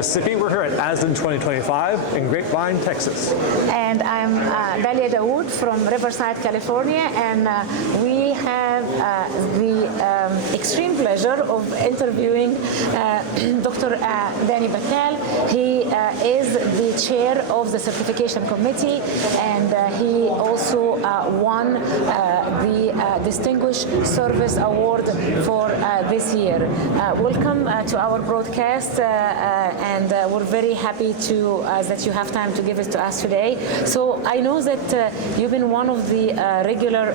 Mississippi. We're here at ASDIN 2025 in Grapevine, Texas. And I'm Dalia Dawood from Riverside, California, and we have the extreme pleasure of interviewing Dr. Danny Patel. He is the chair of the certification committee, and he also won the Distinguished Service Award for this year. Welcome to our broadcast, and we're very happy to that you have time to give it to us today. So I know that you've been one of the regular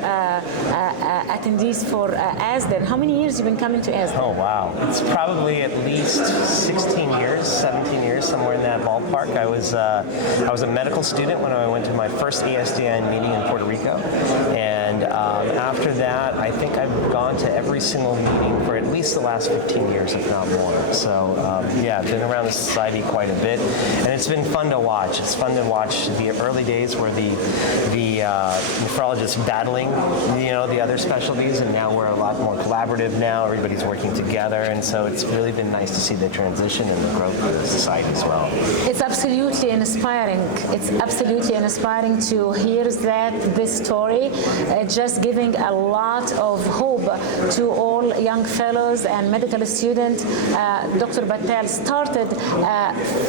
attendees for ASDIN. How many years have you been coming to ASDIN? Oh wow, it's probably at least 16 years, 17 years, somewhere in that ballpark. I was a medical student when I went to my first ASDIN meeting in Puerto Rico, and after that, I think I've gone to every single meeting for at least the last 15 years, if not more. So yeah, I've been around the society quite a bit, and it's been fun to watch. It's fun to watch the early days where the nephrologists battling, the other specialties, and now we're a lot more collaborative now. Everybody's working together, and so it's really been nice to see the transition and the growth of the society as well. It's absolutely inspiring. It's absolutely inspiring to hear this story, just giving a lot of hope to all young fellows and medical students. Dr. Patel started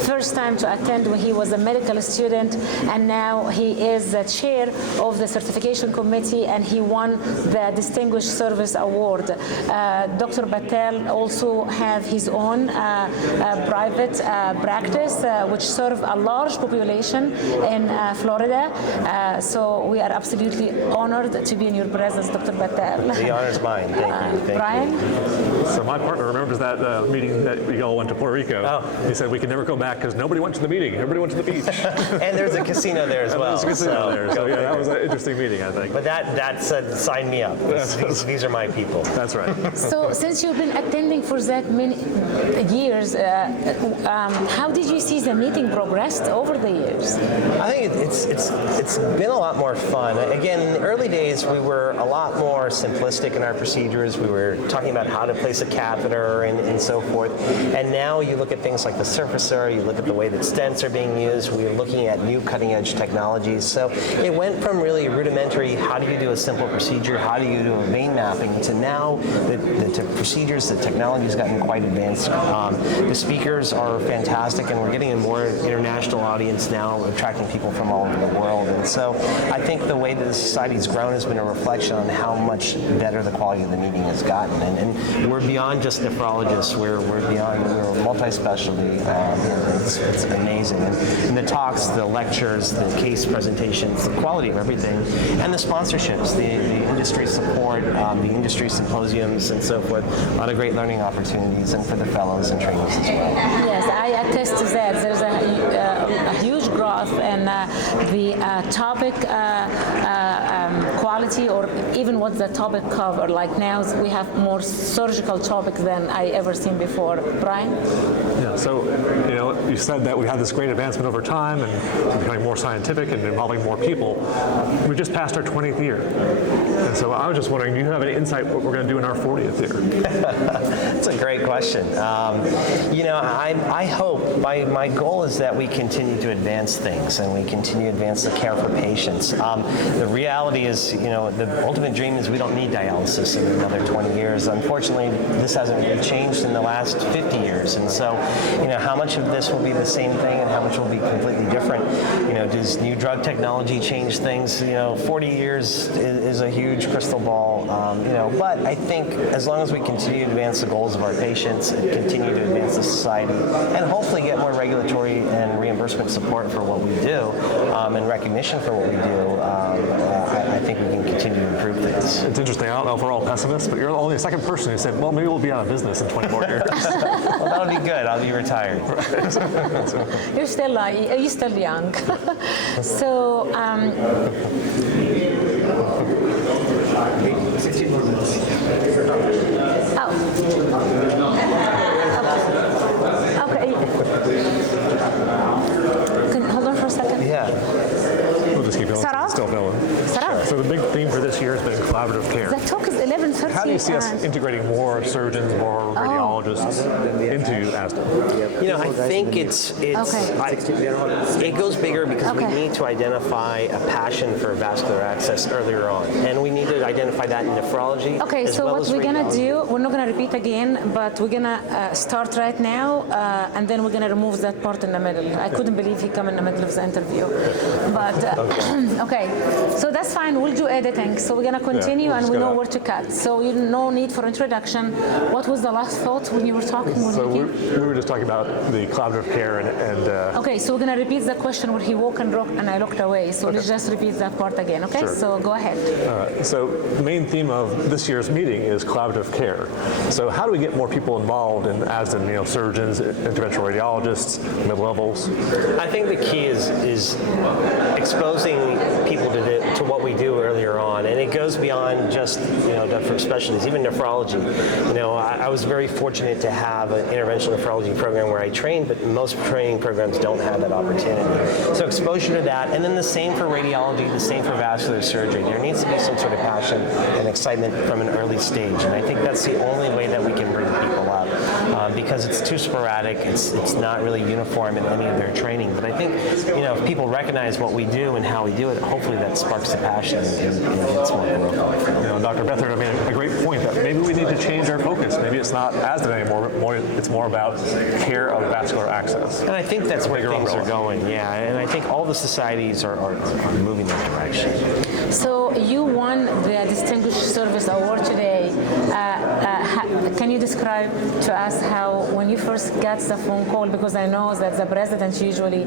first time to attend when he was a medical student, and now he is the chair of the certification committee, and he won the Distinguished Service Award. Dr. Patel also have his own private practice, which serve a large population in Florida. So we are absolutely honored to be in your presence, Dr. Patel. The honor is mine. Thank you. Brian? So my partner remembers that meeting that we all went to Puerto Rico. Oh. He said we could never go back because nobody went to the meeting. Everybody went to the beach. And there's a casino there as well. There's a casino there. So yeah, that was an interesting meeting, I think. But that said, sign me up. These are my people. That's right. So since you've been attending for that many years, how did you see the meeting progressed over the years? I think it's been a lot more fun. Again, in the early days, we were a lot more simplistic in our procedures. We were talking about how to place a catheter and so forth. And now you look at things like the surfacer, you look at the way that stents are being used, we're looking at new cutting-edge technologies. So it went from really rudimentary, how do you do a simple procedure, how do you do a vein mapping, to now the procedures, the technology has gotten quite advanced. The speakers are fantastic, and we're getting a more international audience now, attracting people from all over the world. And so I think the way that the society's grown has been a reflection on how much better the quality of the meeting has gotten. And we're beyond just nephrologists, we're multi-specialty. It's amazing. And the talks, the lectures, the case presentations, the quality of everything, and the sponsorships, the industry support, the industry symposiums and so forth. A lot of great learning opportunities, and for the fellows and trainees as well. Yes, I attest to that. There's a huge growth in the topic quality, or even what the topic cover. Like now we have more surgical topics than I ever seen before. Brian? Yeah, so you said that we had this great advancement over time and we're becoming more scientific and involving more people. We just passed our 20th year. And so I was just wondering, do you have any insight what we're going to do in our 40th year? That's a great question. I hope, my goal is that we continue to advance things and we continue to advance the care for patients. The reality is, the ultimate dream is we don't need dialysis in another 20 years. Unfortunately, this hasn't really changed in the last 50 years. And so, how much of this will be the same thing and how much will be completely different? Does new drug technology change things? 40 years is a huge crystal ball, but I think as long as we continue to advance the goals of our patients and continue to advance the society and hopefully get more regulatory and reimbursement support for what we do and recognition for what we do, I think we can continue to improve things. It's interesting. I don't know if we're all pessimists, but you're only the second person who said, well, maybe we'll be out of business in 20 more years. Well, that'll be good. I'll be retired. You're still young. So, 16 more minutes. care. The talk is 11:30. How do you see us and- integrating more surgeons, more radiologists into ASDIN? You know, I think it goes bigger because we Okay. need to identify a passion for vascular access earlier on, and we need to identify that in nephrology. Okay, as so well what as we're gonna radiology. do, we're not gonna repeat again, but we're gonna start right now, and then we're gonna remove that part in the middle. I couldn't believe he come in the middle of the interview, but okay, so that's fine. We'll do editing. So we're gonna continue, we're and just we know gonna- where to cut. So you no need for introduction. What was the last thought when you were talking? With So Nikki? we were just talking about the collaborative care and Okay, so we're gonna repeat the question where he walked and I looked away. So let's just repeat that part again. Okay, Sure. so go ahead. so the main theme of this year's meeting is collaborative care. So how do we get more people involved in ASDIN, surgeons, interventional radiologists, mid-levels? I think the key is exposing people to what we do earlier on, and it goes beyond just different specialties, even nephrology. I was very fortunate to have an interventional nephrology program where I trained, but most training programs don't have that opportunity. So exposure to that, and then the same for radiology, the same for vascular surgery. There needs to be some sort of passion and excitement from an early stage, and I think that's the only way that we can bring people up, because it's too sporadic. It's not really uniform in any of their training. But I think if people recognize what we do and how we do it, hopefully that sparks the passion and gets more growth. Dr. Bethard made a great point that maybe we need to change our focus. Maybe it's not ASDIN anymore, but it's more about care of vascular access. And I think that's where Bigger things are umbrella. going, yeah. And I think all the societies are moving that direction. So you won the Distinguished Service Award today. Can you describe to us how, when you first got the phone call, because I know that the president usually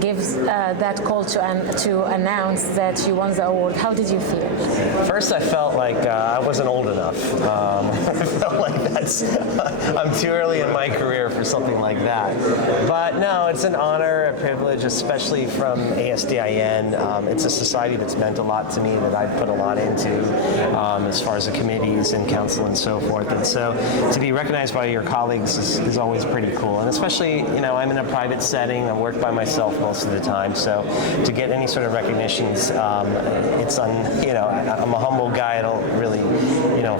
gives that call to announce that you won the award. How did you feel? First, I felt like I wasn't old enough. I felt like I'm too early in my career for something like that. But no, it's an honor, a privilege, especially from ASDIN. It's a society that's meant a lot to me, that I've put a lot into as far as the committees and council and so forth. And so to be recognized by your colleagues is always pretty cool. And especially, I'm in a private setting. I work by myself most of the time. So to get any sort of recognitions, I'm a humble guy. I don't really,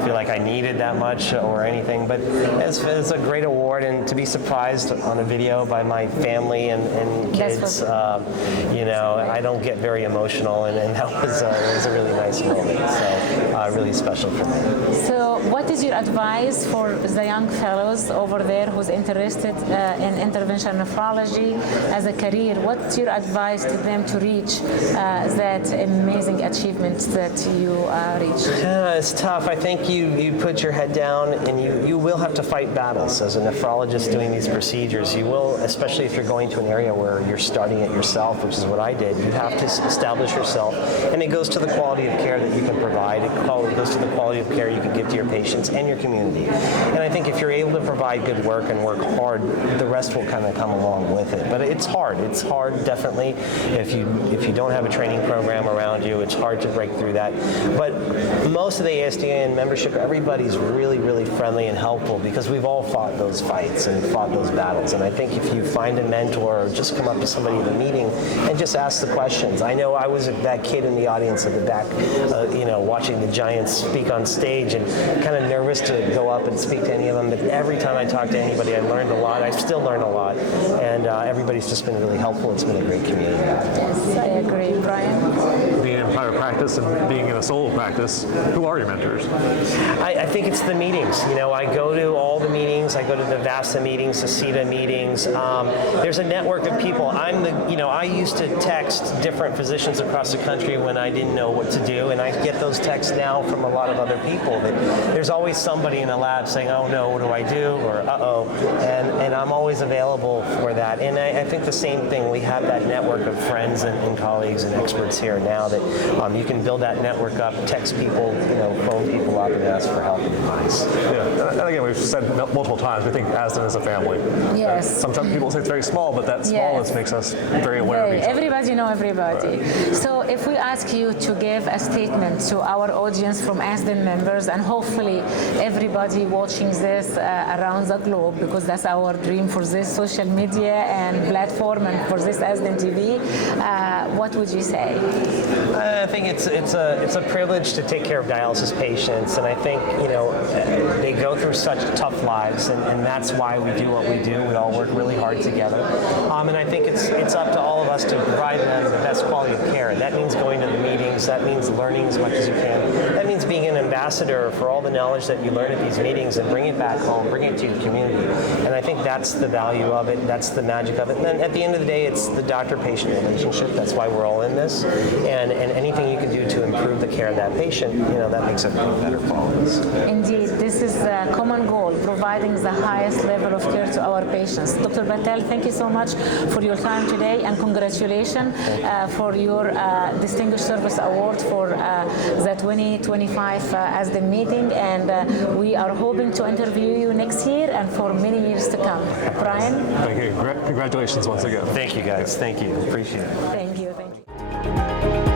feel like I needed that much or anything. But it's a great award, and to be surprised on a video by my family and kids, I don't get very emotional, and that was a really nice moment. So really special for me. So what is your advice for the young fellows over there who's interested in interventional nephrology as a career? What's your advice to them to reach that amazing achievement that you reached? It's tough. I think you put your head down, and you will have to fight battles as a nephrologist doing these procedures. You will, especially if you're going to an area where you're starting it yourself, which is what I did. You have to establish yourself, and it goes to the quality of care that you can provide. It goes to the quality of care you can give to your patients and your community. And I think if you're able to provide good work and work hard, the rest will kind of come along with it. But it's hard. It's hard, definitely. If you don't have a training program around you, it's hard to break through that. But most of the ASDIN membership, everybody's really, really friendly and helpful, because we've all fought those fights and fought those battles. And I think if you find a mentor, or just come up to somebody in a meeting and just ask the questions. I know I was that kid in the audience at the back, watching the Giants speak on stage, and kind of nervous to go up and speak to any of them. But every time I talk to anybody, I learned a lot. I still learn a lot. And everybody's just been really helpful. It's been a great community. Yes, I agree. Brian? Being in private practice and being in a solo practice, who are your mentors? I think it's the meetings. I go to all the meetings. I go to the VASA meetings, the CETA meetings. There's a network of people. I used to text different physicians across the country when I didn't know what to do, and I get those texts now from a lot of other people. That there's always somebody in the lab saying, "Oh no, what do I do?" or "Uh-oh," and I'm always available for that. And I think the same thing. We have that network of friends and colleagues and experts here now that you can build that network up, text people, phone people up, and us for help and advice. Yeah, and again, we've said multiple times, we think ASDIN is a family. Yes. Sometimes people say it's very small, but that smallness makes us very aware of each other. Everybody know everybody. Right. So if we ask you to give a statement to our audience from ASDIN members, and hopefully everybody watching this around the globe, because that's our dream for this social media and platform and for this ASDIN TV, what would you say? I think it's a privilege to take care of dialysis patients, and I think they go through such tough lives, and that's why we do what we do. We all work really hard together, and I think it's up to all of us to provide them the best quality of care. That means going to the meetings. That means learning as much as you can. That means being an ambassador for all the knowledge that you learn at these meetings and bring it back home, bring it to your community. And I think that's the value of it. That's the magic of it. And then at the end of the day, it's the doctor-patient relationship. That's why we're all in this. And anything you can do to improve the care of that patient, that makes everything better for all of us. Indeed, this is a common goal, providing the highest level of care to our patients. Dr. Patel, thank you so much for your time today, and congratulations for your Distinguished Service Award for the 2025 ASDIN meeting, and we are hoping to interview you next year and for many years to come. Brian? Thank you. Congratulations once again. Thank you, guys. Thank you. Appreciate it. Thank you.